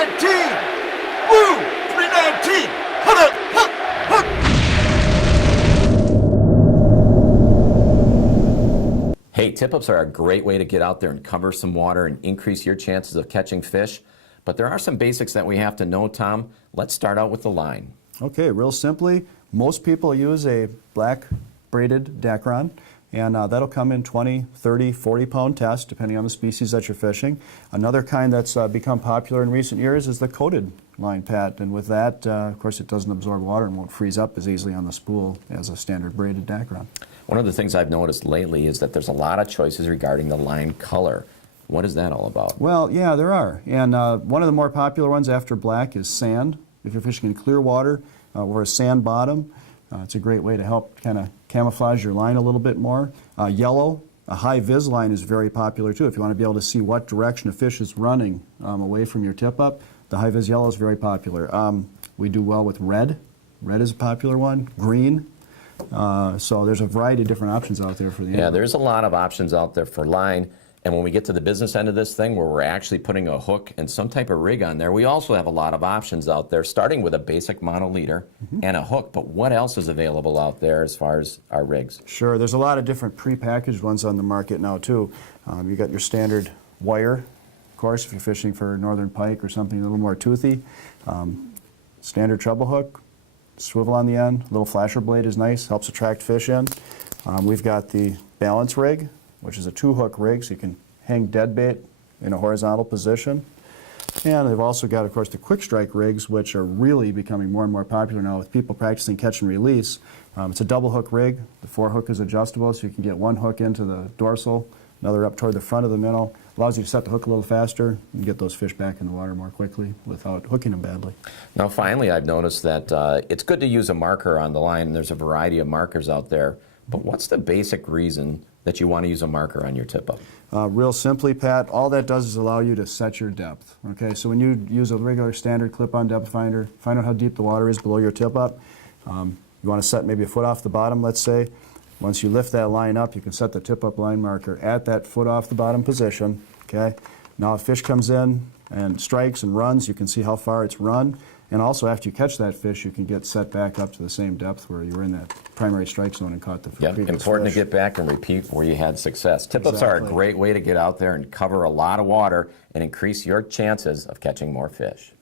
319! Woo! 319! Hook! Hook! Hook! Hey, tip-ups are a great way to get out there and cover some water and increase your chances of catching fish. But there are some basics that we have to know, Tom. Let's start out with the line. Okay, real simply, most people use a black braided Dacron, and that'll come in 20, 30, 40-pound test, depending on the species that you're fishing. Another kind that's become popular in recent years is the coated line, Pat, and with that, of course, it doesn't absorb water and won't freeze up as easily on the spool as a standard braided Dacron. One of the things I've noticed lately is that there's a lot of choices regarding the line color. What is that all about? Well, yeah, there are, and one of the more popular ones after black is sand. If you're fishing in clear water or a sand bottom, it's a great way to help kind of camouflage your line a little bit more. Yellow, a high vis line is very popular too. If you want to be able to see what direction a fish is running away from your tip up, the high vis yellow is very popular. We do well with red. Red is a popular one. Green. So there's a variety of different options out there for the Yeah, there's a lot of options out there for line. And when we get to the business end of this thing, where we're actually putting a hook and some type of rig on there, we also have a lot of options out there, starting with a basic mono-leader and a hook. But what else is available out there as far as our rigs? Sure, there's a lot of different pre-packaged ones on the market now too. You got your standard wire, of course, if you're fishing for northern pike or something a little more toothy. Standard treble hook, swivel on the end, little flasher blade is nice, helps attract fish in. We've got the balance rig, which is a 2-hook rig, so you can hang dead bait in a horizontal position. And they've also got, of course, the quick strike rigs, which are really becoming more and more popular now with people practicing catch and release. It's a double hook rig. The 4-hook is adjustable, so you can get 1 hook into the dorsal, another up toward the front of the minnow. Allows you to set the hook a little faster and get those fish back in the water more quickly without hooking them badly. Now, finally, I've noticed that it's good to use a marker on the line. There's a variety of markers out there. But what's the basic reason that you want to use a marker on your tip-up? Real simply, Pat, all that does is allow you to set your depth. Okay, so when you use a regular standard clip-on depth finder, find out how deep the water is below your tip-up. You want to set maybe a foot off the bottom, let's say. Once you lift that line up, you can set the tip-up line marker at that foot off the bottom position. Okay, now if fish comes in and strikes and runs, you can see how far it's run. And also, after you catch that fish, you can get set back up to the same depth where you were in that primary strike zone and caught the Yep, previous important fish. to get back and repeat where you had success. Tip-ups are a Exactly. great way to get out there and cover a lot of water and increase your chances of catching more fish.